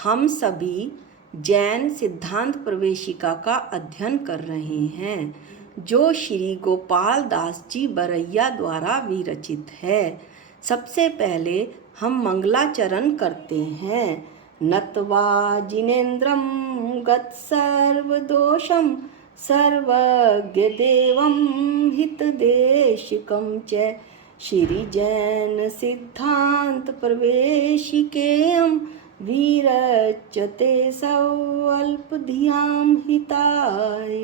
हम सभी जैन सिद्धांत प्रवेशिका का अध्ययन कर रहे हैं, जो श्री गोपाल दास जी बरैया द्वारा विरचित है। सबसे पहले हम मंगलाचरण करते हैं। नत्वा जिनेन्द्रं गत्सर्वदोषं सर्वज्ञ देवं हितदेशिकं च श्री जैन सिद्धांत प्रवेशिकेयं विरचते सवल्पधियां हिताय।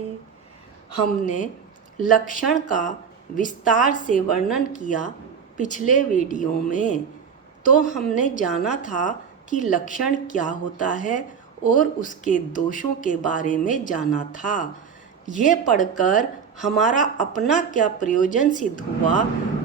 हमने लक्षण का विस्तार से वर्णन किया पिछले वीडियो में। तो हमने जाना था कि लक्षण क्या होता है और उसके दोषों के बारे में जाना था। ये पढ़कर हमारा अपना क्या प्रयोजन सिद्ध हुआ,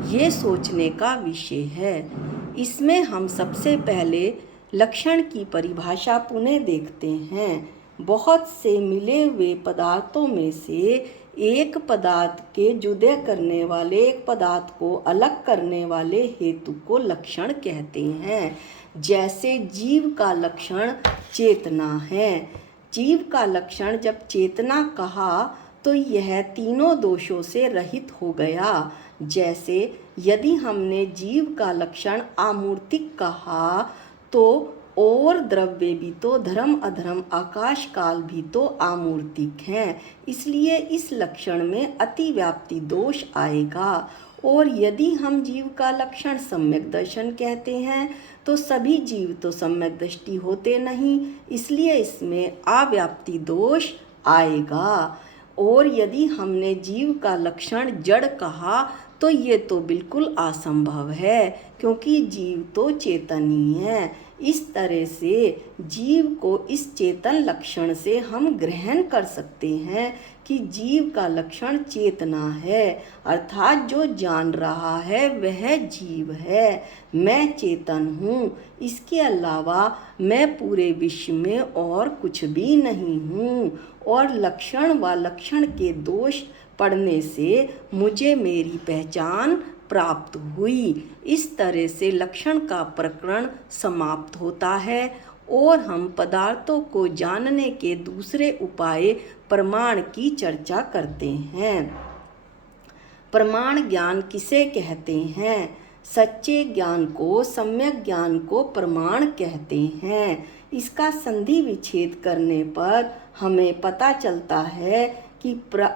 ये सोचने का विषय है। इसमें हम सबसे पहले लक्षण की परिभाषा पुनः देखते हैं। बहुत से मिले हुए पदार्थों में से एक पदार्थ के जुदा करने वाले, एक पदार्थ को अलग करने वाले हेतु को लक्षण कहते हैं। जैसे जीव का लक्षण चेतना है। जीव का लक्षण जब चेतना कहा तो यह तीनों दोषों से रहित हो गया। जैसे यदि हमने जीव का लक्षण आमूर्तिक कहा तो और द्रव्य भी तो धर्म अधर्म आकाश काल भी तो आमूर्तिक हैं, इसलिए इस लक्षण में अतिव्याप्ति दोष आएगा। और यदि हम जीव का लक्षण सम्यक दर्शन कहते हैं तो सभी जीव तो सम्यक दृष्टि होते नहीं, इसलिए इसमें अव्याप्ति दोष आएगा। और यदि हमने जीव का लक्षण जड़ कहा तो ये तो बिल्कुल असंभव है, क्योंकि जीव तो चेतन ही है। इस तरह से जीव को इस चेतन लक्षण से हम ग्रहण कर सकते हैं कि जीव का लक्षण चेतना है, अर्थात जो जान रहा है वह जीव है। मैं चेतन हूँ, इसके अलावा मैं पूरे विश्व में और कुछ भी नहीं हूँ। और लक्षण व लक्षण के दोष पढ़ने से मुझे मेरी पहचान प्राप्त हुई। इस तरह से लक्षण का प्रकरण समाप्त होता है और हम पदार्थों को जानने के दूसरे उपाय प्रमाण की चर्चा करते हैं। प्रमाण ज्ञान किसे कहते हैं? सच्चे ज्ञान को, सम्यक ज्ञान को प्रमाण कहते हैं। इसका संधि विच्छेद करने पर हमें पता चलता है कि प्र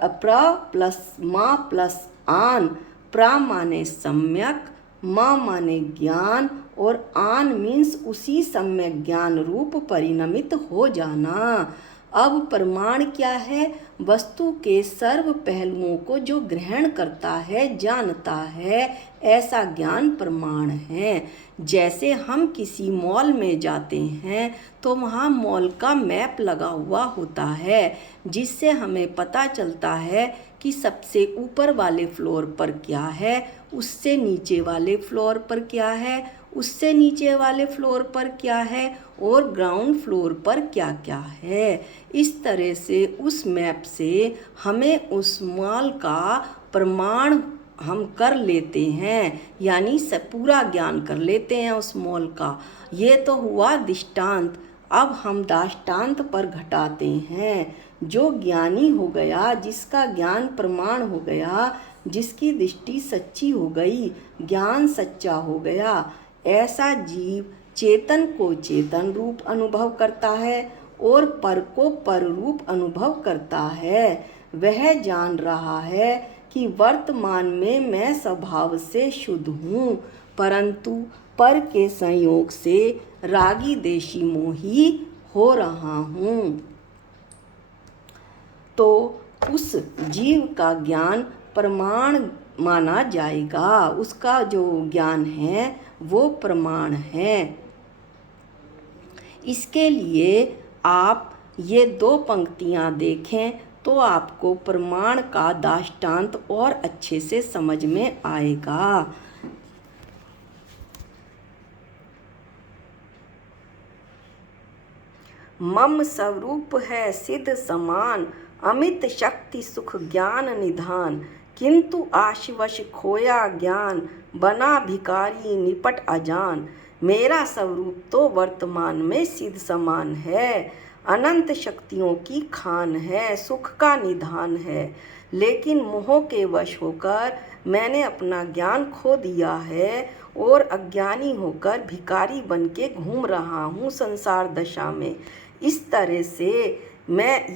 प्लस मा प्लस आन, प्र माने सम्यक, मा माने ज्ञान और आन मीन्स उसी सम्यक ज्ञान रूप परिणमित हो जाना। अब प्रमाण क्या है? वस्तु के सर्व पहलुओं को जो ग्रहण करता है, जानता है, ऐसा ज्ञान प्रमाण है। जैसे हम किसी मॉल में जाते हैं तो वहाँ मॉल का मैप लगा हुआ होता है, जिससे हमें पता चलता है कि सबसे ऊपर वाले फ्लोर पर क्या है, उससे नीचे वाले फ्लोर पर क्या है, उससे नीचे वाले फ्लोर पर क्या है और ग्राउंड फ्लोर पर क्या क्या है। इस तरह से उस मैप से हमें उस मॉल का प्रमाण हम कर लेते हैं, यानी सब पूरा ज्ञान कर लेते हैं उस मॉल का। ये तो हुआ दृष्टांत। अब हम दाष्टान्त पर घटाते हैं। जो ज्ञानी हो गया, जिसका ज्ञान प्रमाण हो गया, जिसकी दृष्टि सच्ची हो गई, ज्ञान सच्चा हो गया, ऐसा जीव चेतन को चेतन रूप अनुभव करता है और पर को पर रूप अनुभव करता है। वह जान रहा है कि वर्तमान में मैं स्वभाव से शुद्ध हूँ, परंतु पर के संयोग से रागी देशी मोही हो रहा हूँ। तो उस जीव का ज्ञान प्रमाण माना जाएगा। उसका जो ज्ञान है वो प्रमाण है। इसके लिए आप ये दो पंक्तियाँ देखें तो आपको प्रमाण का दाष्टान्त और अच्छे से समझ में आएगा। मम स्वरूप है सिद्ध समान, अमित शक्ति सुख ज्ञान निधान, किंतु आशिवश खोया ज्ञान, बना भिकारी निपट अजान। मेरा स्वरूप तो वर्तमान में सिद्ध समान है, अनंत शक्तियों की खान है, सुख का निधान है। लेकिन मोह के वश होकर मैंने अपना ज्ञान खो दिया है और अज्ञानी होकर भिखारी बन के घूम रहा हूँ संसार दशा में। इस तरह से मैं